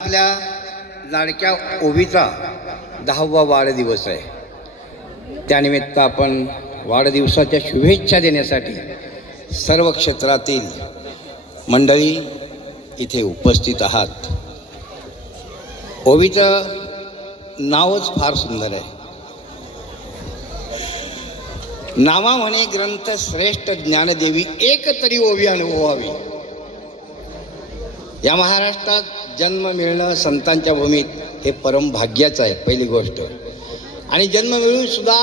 आपल्या लाडक्या ओवीचा 10वा वाढदिवस आहे. त्यानिमित्त आपण वाढदिवसाच्या शुभेच्छा देण्यासाठी सर्व क्षेत्रातील मंडळी इथे उपस्थित आहात. ओवीचं नावच फार सुंदर आहे. नामा म्हणे ग्रंथ श्रेष्ठ ज्ञानदेवी, एक तरी ओवी अनुभवावी. या महाराष्ट्रात जन्म मिळणं संतांच्या भूमीत हे परम भाग्याचं आहे पहिली गोष्ट. आणि जन्म मिळून सुद्धा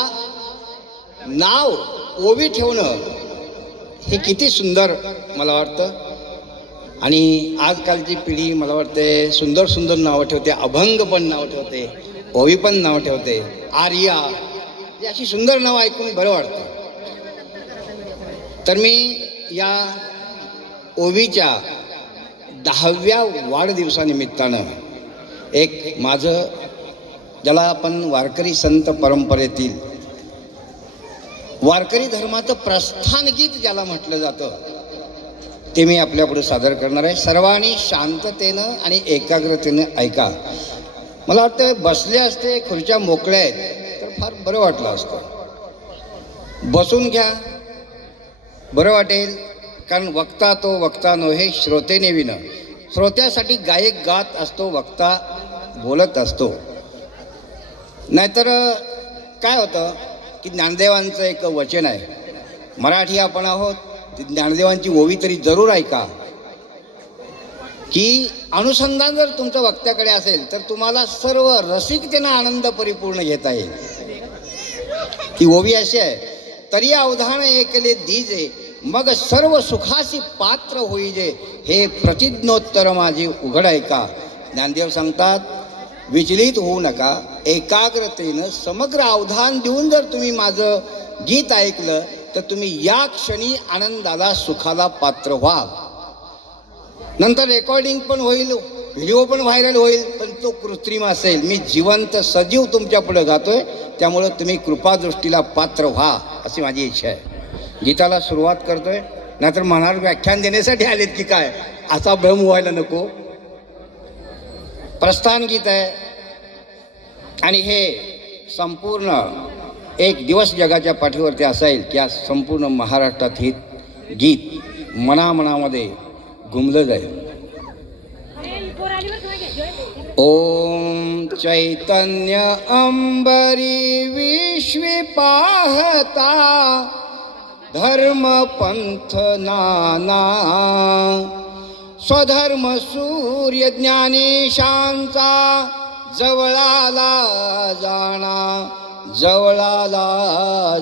नाव ओवी ठेवणं हे किती सुंदर मला वाटतं. आणि आजकालची पिढी मला वाटते सुंदर सुंदर नावं ठेवते. अभंग पण नाव ठेवते, ओवी पण नाव ठेवते, आर्या, अशी सुंदर नावं ऐकून बरं वाटतं. तर मी या ओवीच्या 10व्या वाढदिवसानिमित्तानं एक माझं, ज्याला आपण वारकरी संत परंपरेतील वारकरी धर्माचं प्रस्थानगीत ज्याला म्हटलं जातं, ते मी आपल्यापुढे सादर करणार आहे. सर्वांनी शांततेनं आणि एकाग्रतेनं ऐका. मला वाटतं बसले असते, खुर्च्या मोकळ्या आहेत तर फार बरं वाटलं असतं. बसून घ्या, बरं वाटेल. कारण वक्ता तो वक्ता नव्हे, श्रोतेने विन. श्रोत्यासाठी गायक गात असतो, वक्ता बोलत असतो. नाहीतर काय होतं की ज्ञानदेवांचं एक वचन आहे, मराठी आपण आहोत, ज्ञानदेवांची ओवी तरी जरूर ऐका. की अनुसंधान जर तुमचं वक्त्याकडे असेल तर तुम्हाला सर्व रसिकतेनं आनंद परिपूर्ण घेता येईल. ती ओवी अशी आहे, तरी अवधान ऐकले दीजे, मग सर्व सुखासी पात्र होईजे, हे प्रतिज्ञोत्तर माझे उघड ऐका. ज्ञानदेव सांगतात, विचलित होऊ नका, एकाग्रतेनं समग्र अवधान देऊन जर तुम्ही माझं गीत ऐकलं तर तुम्ही या क्षणी आनंदाला, सुखाला पात्र व्हा. नंतर रेकॉर्डिंग पण होईल, व्हिडिओ पण व्हायरल होईल, पण तो कृत्रिम असेल. मी जिवंत सजीव तुमच्या पुढे गातोय, त्यामुळं तुम्ही कृपादृष्टीला पात्र व्हा, अशी माझी इच्छा आहे. गीताला सुरुवात करतोय, नाहीतर मनावर व्याख्यान देण्यासाठी आलेत की काय, असा भ्रम व्हायला नको. प्रस्थान गीत आहे आणि हे संपूर्ण एक दिवस जगाच्या पाठीवरती असाईल की आज संपूर्ण महाराष्ट्रात हे गीत मनामनामध्ये घुमलं जाईल. ओम चैतन्य अंबरी विश्वी पाहता, धर्म पंथ नाना, स्वधर्म सूर्य ज्ञानेशांचा, जवळाला जाणा, जवळाला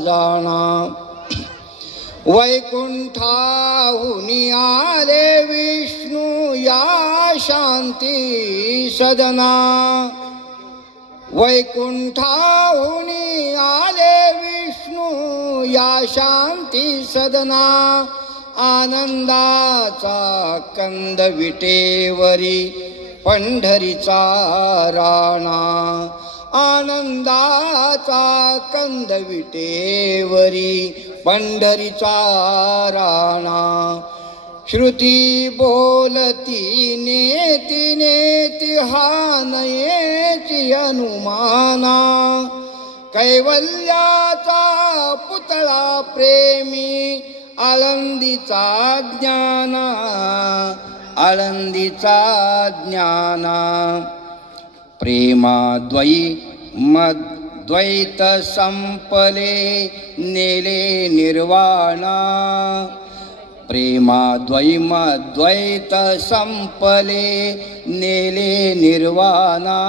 जाणा. वैकुंठाहुनी आले विष्णू या शांती सदना, वैकुंठाहुनी आले विष्णू या शांती सदना. आनंदाचा कंद विटेवरी पंढरीचा राणा, आनंदाचा कंद विटेवरी पंढरीचा राणा. श्रुती बोलती नेती नेती हा नयेची अनुमाना, कैवल्याचा पुतळा प्रेमी आळंदीचा ज्ञाना, आळंदीचा ज्ञाना. प्रेमाद्वयी मद्वैत संपले नेले निर्वाणा, प्रेमाद्वयी मद्वैत संपले नेले निर्वाणा.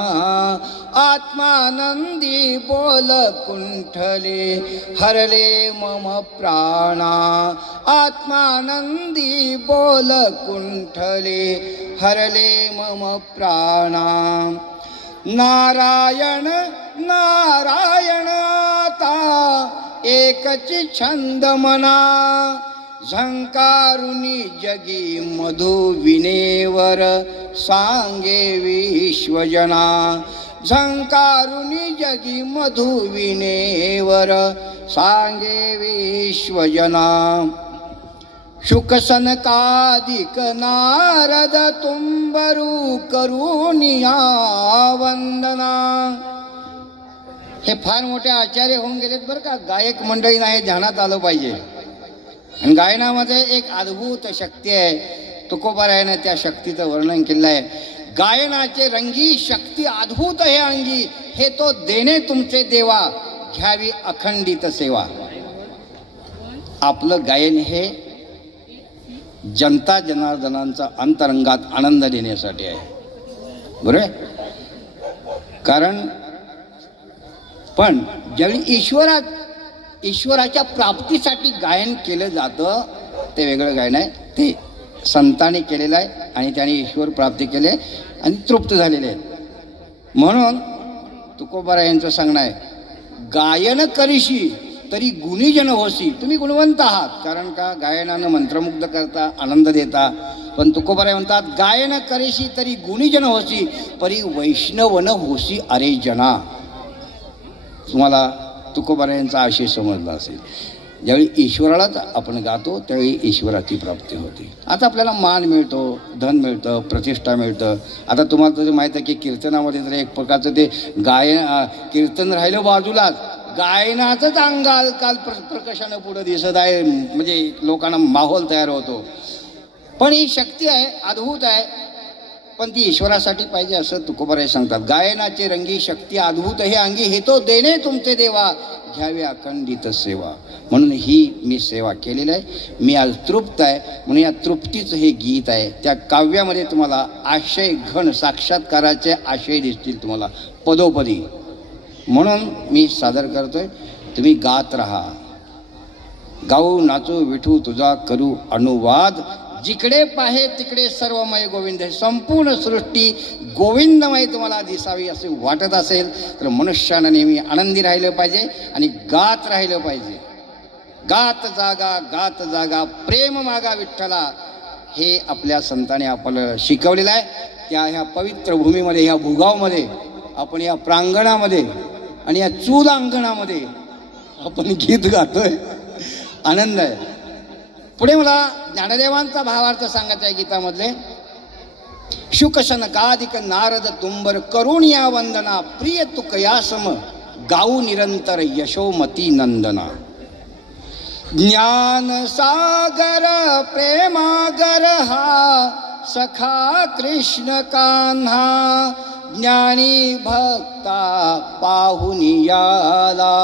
आत्मानंदी बोल कुंठले हरले मम प्राणा, आत्मानंदी बोल कुंठले हरले मम प्राणा. नारायण नारायण आता एकची छंद मना, झंकारुनी जगी मधु विनेवर सांगे विश्वजना, झंकारुनी जगी मधु विनेवर सांगे विश्वजना. शुक सनकादिक नारद तुंबरू करुनिया वंदना. हे फार मोठे आचार्य होऊन गेलेत बरं का. गायक मंडळी नाही, ध्यानात आलं पाहिजे. आणि गायनामध्ये एक अद्भुत शक्ती आहे. तुकोबारायाने त्या शक्तीचं वर्णन केलं आहे. गायनाचे रंगी शक्ती अद्भुत हे अंगी, हे तो देणे तुमचे देवा, घ्यावी अखंडित सेवा. आपलं गायन हे जनता जनार्दनांचा अंतरंगात आनंद देण्यासाठी आहे, बरोबर. कारण पण ज्यावेळी ईश्वराच्या प्राप्तीसाठी गायन केलं जातं ते वेगळं गायन आहे. ते संतांनी केलेलं आहे आणि त्याने ईश्वर प्राप्ती केले आणि तृप्त झालेले आहे. म्हणून तुकोबाराय यांचं सांगणं आहे, गायन करीशी तरी गुणीजन होसी. तुम्ही गुणवंत आहात, कारण का गायनानं मंत्रमुग्ध करता, आनंद देता. पण तुकोबाराय म्हणतात, गायन करीशी तरी गुणीजन होसी, परी वैष्णवन होसी अरे जना. तुम्हाला तुकोबारायांचा आशय समजला असेल. ज्यावेळी ईश्वरालाच आपण गातो त्यावेळी ईश्वराची प्राप्ती होते. आता आपल्याला मान मिळतो, धन मिळतं, प्रतिष्ठा मिळतं. आता तुम्हाला तर माहीत आहे की कीर्तनामध्ये तर एक प्रकारचं ते कीर्तन राहिलं बाजूलाच, गायनाचंच अंगाल काल प्रकर्षानं पुढं दिसत आहे. म्हणजे लोकांना माहोल तयार होतो. पण ही शक्ती आहे, अद्भुत आहे, पण ती ईश्वरासाठी पाहिजे असं तुकोबाराय सांगतात. गायनाचे रंगी शक्ती अद्भुत हे अंगी, हे तो देणे तुमचे देवा, घ्यावे अखंडित सेवा. म्हणून ही मी सेवा केलेली आहे. मी आज तृप्त आहे, म्हणून या तृप्तीचं हे गीत आहे. त्या काव्यामध्ये तुम्हाला आशय घन साक्षात्काराचे आशय दिसतील तुम्हाला पदोपदी. म्हणून मी सादर करतोय. तुम्ही गात राहा. गाऊ नाचू विठू तुझा करू अनुवाद, जिकडे पाहे तिकडे सर्वमय गोविंद. संपूर्ण सृष्टी गोविंदमय तुम्हाला दिसावी असे वाटत असेल तर मनुष्यानं नेहमी आनंदी राहिलं पाहिजे आणि गात राहिलं पाहिजे. गात जागा प्रेम मागा विठ्ठला, हे आपल्या संतांनी आपल्याला शिकवलेलं आहे. ह्या पवित्र भूमीमध्ये, ह्या भूगावमध्ये, आपण या प्रांगणामध्ये आणि या चूल अंगणामध्ये आपण गीत गातोय. आनंद आहे. पुढे मला ज्ञानदेवांचा भावार्थ सांगायचा आहे गीतामधले. शुक सनकादिक नारद तुंबर करुण या वंदना, प्रिय तुकया सम गाऊ निरंतर यशोमती नंदना. ज्ञान सागर प्रेमागर हा सखा कृष्ण कान्हा, ज्ञानी भक्ता पाहुनियाला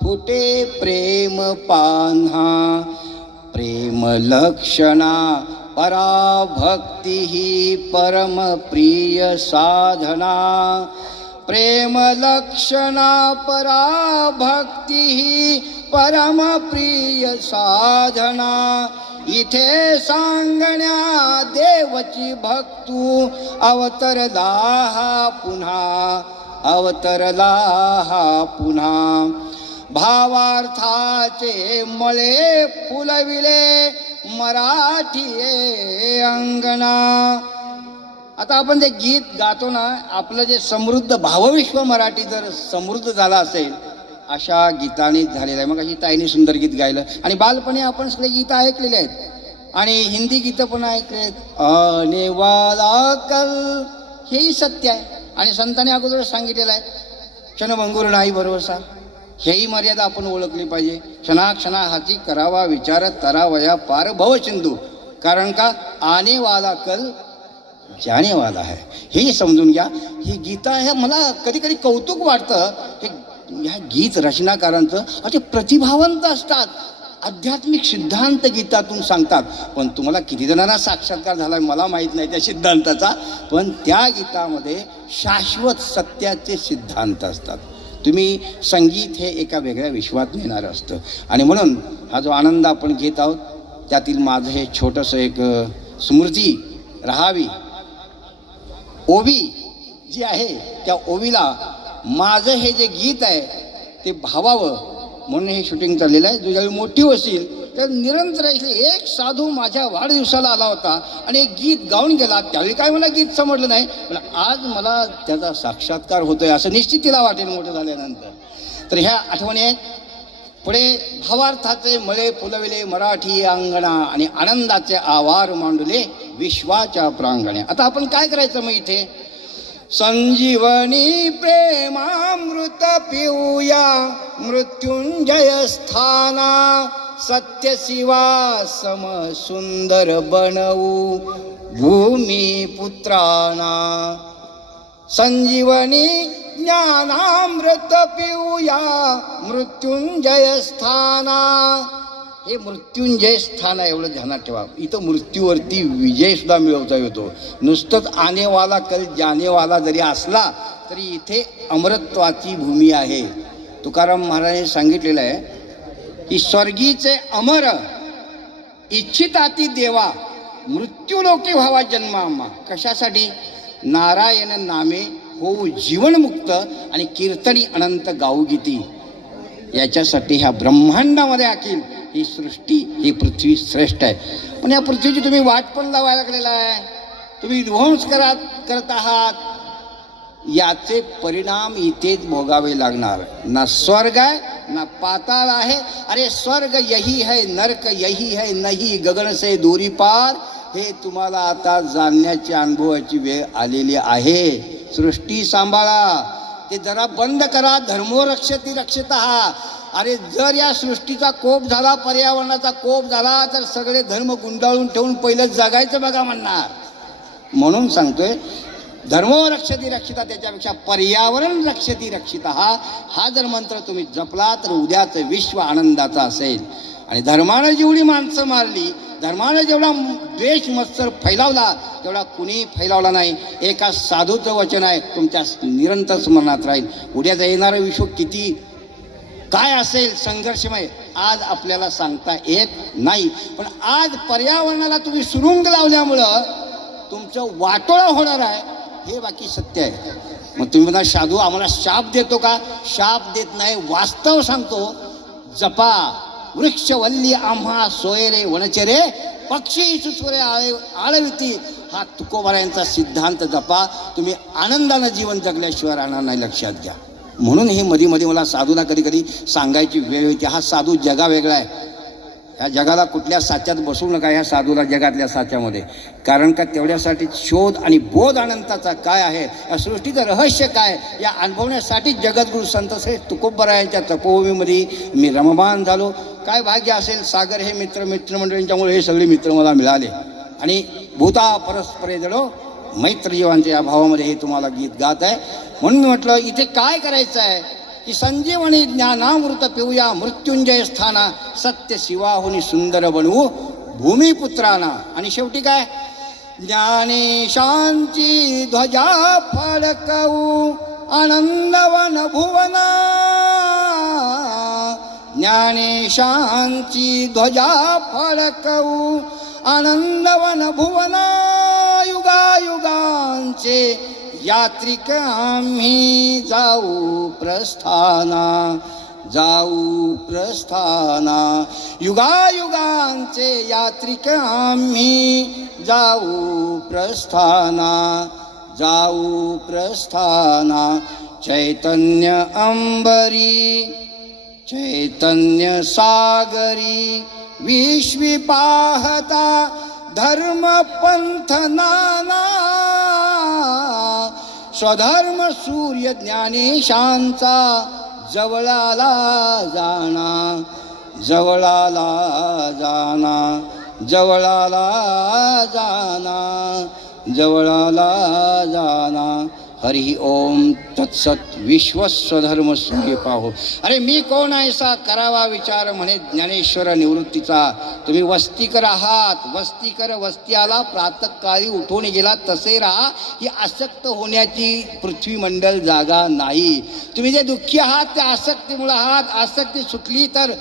फुटे प्रेम पान्हा. प्रेम लक्षणा पराभक्ती ही परम प्रिय साधना. प्रेम लक्षणा पराभक्ती ही परम प्रिय साधना. इथे सांगण्या देवची भक्तू अवतरला हा पुन्हा, अवतरला हा पुन्हा. भावार्थाचे मळे फुलविले मराठी अंगणा. आता आपण जे गीत गातो ना, आपलं जे समृद्ध भावविश्व मराठी जर समृद्ध झाला असेल अशा गीताने झालेलं आहे. मग अशी ताईने सुंदर गीत गायलं आणि बालपणी आपण सगळे गीतं ऐकलेले आहेत आणि हिंदी गीतं पण ऐकले आहेत. आने वाला कल, हेही सत्य आहे आणि संतांनी अगोदर सांगितलेलं आहे. क्षणभंगुर नाही भरवसा, हेही मर्यादा आपण ओळखली पाहिजे. क्षणाक्षणा हाती करावा विचार, तरावया पार भव सिंधू. कारण का आने वाला कल जाने वाला है, हेही समजून घ्या. ही गीता हे मला कधी कधी कौतुक वाटतं. हे ह्या गीत रचनाकारांचं असे प्रतिभावंत असतात, आध्यात्मिक सिद्धांत गीतातून सांगतात. पण तुम्हाला किती जणांना साक्षात्कार झाला मला माहीत नाही त्या सिद्धांताचा, पण त्या गीतामध्ये शाश्वत सत्याचे सिद्धांत असतात. तुम्ही संगीत हे एका वेगळ्या विश्वात नेणारं असतं आणि म्हणून हा जो आनंद आपण घेत आहोत त्यातील माझं हे छोटंसं एक स्मृती राहावी. ओवी जी आहे त्या ओवीला माझं हे जे गीत आहे ते भावावं म्हणून हे शूटिंग चाललेलं आहे. जो ज्यावेळी मोठी होशील तर निरंतर एक साधू माझ्या वाढदिवसाला आला होता आणि एक गीत गाऊन गेला. त्यावेळी काय मला गीत समजलं नाही, पण आज मला त्याचा साक्षात्कार होतोय असं निश्चित तिला वाटेल मोठं झाल्यानंतर. तर ह्या आठवणी आहेत. पुढे भावार्थाचे मळे फुलविले मराठी अंगणा आणि आनंदाचे आवार मांडले विश्वाच्या प्रांगणे. आता आपण काय करायचं मग इथे? संजीवनी प्रेमामृत पिऊया मृत्युंजय स्थाना, सत्य शिवा सम सुंदर बनवू भूमी पुत्राना. संजीवनी ज्ञानामृत पिऊया मृत्युंजय स्थाना. हे मृत्युंजय स्थान आहे, एवढं ध्यानात ठेवा. इथं मृत्यूवरती विजय सुद्धा मिळवता येतो. नुसतंच आनेवाला कल जानेवाला जरी असला तरी इथे अमरत्वाची भूमी आहे. तुकाराम महाराजांनी सांगितलेलं आहे की स्वर्गीचे अमर इच्छिताती देवा, मृत्यूलोकी व्हावा जन्म आम्हा. कशासाठी? नारायण नामे होऊ जीवनमुक्त आणि कीर्तनी अनंत गाऊगीती. याच्यासाठी ह्या ब्रह्मांडामध्ये अखिल ही सृष्टी, ही पृथ्वी श्रेष्ठ आहे. पण या पृथ्वीची तुम्ही वाट पण लावायला लागलेला आहे. तुम्ही ध्वंस करत आहात. याचे परिणाम इथेच भोगावे लागणार. ना स्वर्ग आहे ना पाताळ आहे. अरे स्वर्ग यही है, नरक यही है, नाही गगन से दूरी पार. हे तुम्हाला आता जाणण्याची अनुभवाची वेळ आलेली आहे. सृष्टी सांभाळा, ते जरा बंद करा. धर्मो रक्षती रक्षितः. अरे जर या सृष्टीचा कोप झाला, पर्यावरणाचा कोप झाला तर सगळे धर्म गुंडाळून ठेवून पहिलं जगायचं बघा म्हणणार. म्हणून सांगतोय धर्मो रक्षती रक्षिता, त्याच्यापेक्षा पर्यावरण रक्षती रक्षितः हा जर मंत्र तुम्ही जपला तर उद्याचं विश्व आनंदाचं असेल. आणि धर्मानं जेवढी माणसं मारली, धर्मानं जेवढा द्वेष मत्सर फैलावला तेवढा कुणी फैलावला नाही. एका साधूचं वचन आहे, तुमच्या निरंतर स्मरणात राहील. उद्याचं येणारं विश्व किती काय असेल संघर्षमय आज आपल्याला सांगता येत नाही. पण आज पर्यावरणाला तुम्ही सुरुंग लावल्यामुळं तुमचं वाटोळं होणार आहे, हे बाकी सत्य आहे. मग तुम्ही म्हणा साधू आम्हाला शाप देतो का? शाप देत नाही, वास्तव सांगतो. जपा वृक्षवल्ली आम्हा सोयरे वनचरे, पक्षी सुस्वरे आळविती. हा तुकोबारायांचा सिद्धांत जपा. तुम्ही आनंदानं जीवन जगल्याशिवाय राहणार नाही, लक्षात घ्या. म्हणून हे मध्ये मध्ये मला साधूला कधी कधी सांगायची वेळ होती. हा साधू जगा वेगळा आहे. ह्या जगाला कुठल्या साच्यात बसवू नका, ह्या साधूला जगातल्या साच्यामध्ये. कारण का तेवढ्यासाठी शोध आणि बोध अनंताचा काय आहे, या सृष्टीचं रहस्य काय, या अनुभवण्यासाठी जगद्गुरु संत श्रेष्ठ तुकोबारायांच्या तपोभूमीमध्ये मी रममान झालो. काय भाग्य असेल. सागर हे मित्रमंडळींच्यामुळे हे सगळे मित्र मला मिळाले. आणि भूता परस्परे जडो मैत्र जीवांच्या या भावामध्ये हे तुम्हाला गीत गात आहे. म्हणून मी म्हटलं इथे काय करायचं आहे की संजीवनी ज्ञानामृत पिऊया मृत्युंजय स्थाना, सत्य शिवाहुनी सुंदर बनवू भूमिपुत्रांना. आणि शेवटी काय? ज्ञानेशांची ध्वजा फडकवू आनंदवन भुवना. ज्ञानेशांची ध्वजा फडकवू आनंदवन भुवना. युगायुगांचे यात्रिक आम्ही जाऊ प्रस्थाना, जाऊ प्रस्थाना. युगायुगांचे यात्रिक आम्ही जाऊ प्रस्थाना, जाऊ प्रस्थाना. चैतन्य अंबरी चैतन्य सागरी विश्वी पाहता धर्म पंथ नाना. स्वधर्म सूर्य ज्ञानेशांचा जवळाला जाणा, जवळाला जाणा, जवळाला जाणा, जवळाला जाणा. हरि ओम तत्सत विश्वस्वधर्म सूर्य पाहो. अरे मी कोण ऐसा करावा विचार म्हणे ज्ञानेश्वर निवृत्तीचा. तुम्ही वस्तीकर आहात, वस्तीकर वस्ती आला प्रातःकाळी उठून गेला तसे राहा. ही आसक्त होण्याची पृथ्वीमंडल जागा नाही. तुम्ही जे दुःखी आहात त्या आसक्तीमुळे आहात. आसक्ती सुटली तर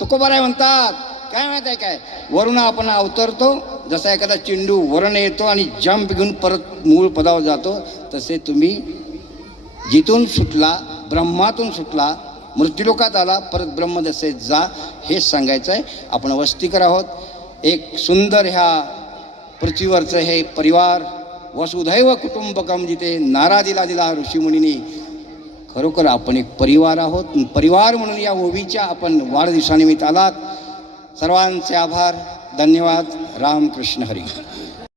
तुकोबाराय म्हणतात काय माहिती आहे काय, वरून आपण अवतरतो जसा एखादा चेंडू वरून येतो आणि जंप घेऊन परत मूळ पदावर जातो, तसे तुम्ही जिथून सुटला ब्रह्मातून सुटला मृत्यूलोकात आला परत ब्रह्मदशेत जा, हेच सांगायचं आहे. आपण वस्तीकर आहोत. एक सुंदर ह्या पृथ्वीवरचं हे परिवार वसुधैव कुटुंबकम जिथे नारा दिला ऋषीमुनींनी, खरोखर आपण एक परिवार आहोत. परिवार म्हणून या ओवीच्या आपण वाढदिवसानिमित्त आलात. सर्वांचे आभार. धन्यवाद. रामकृष्ण हरी.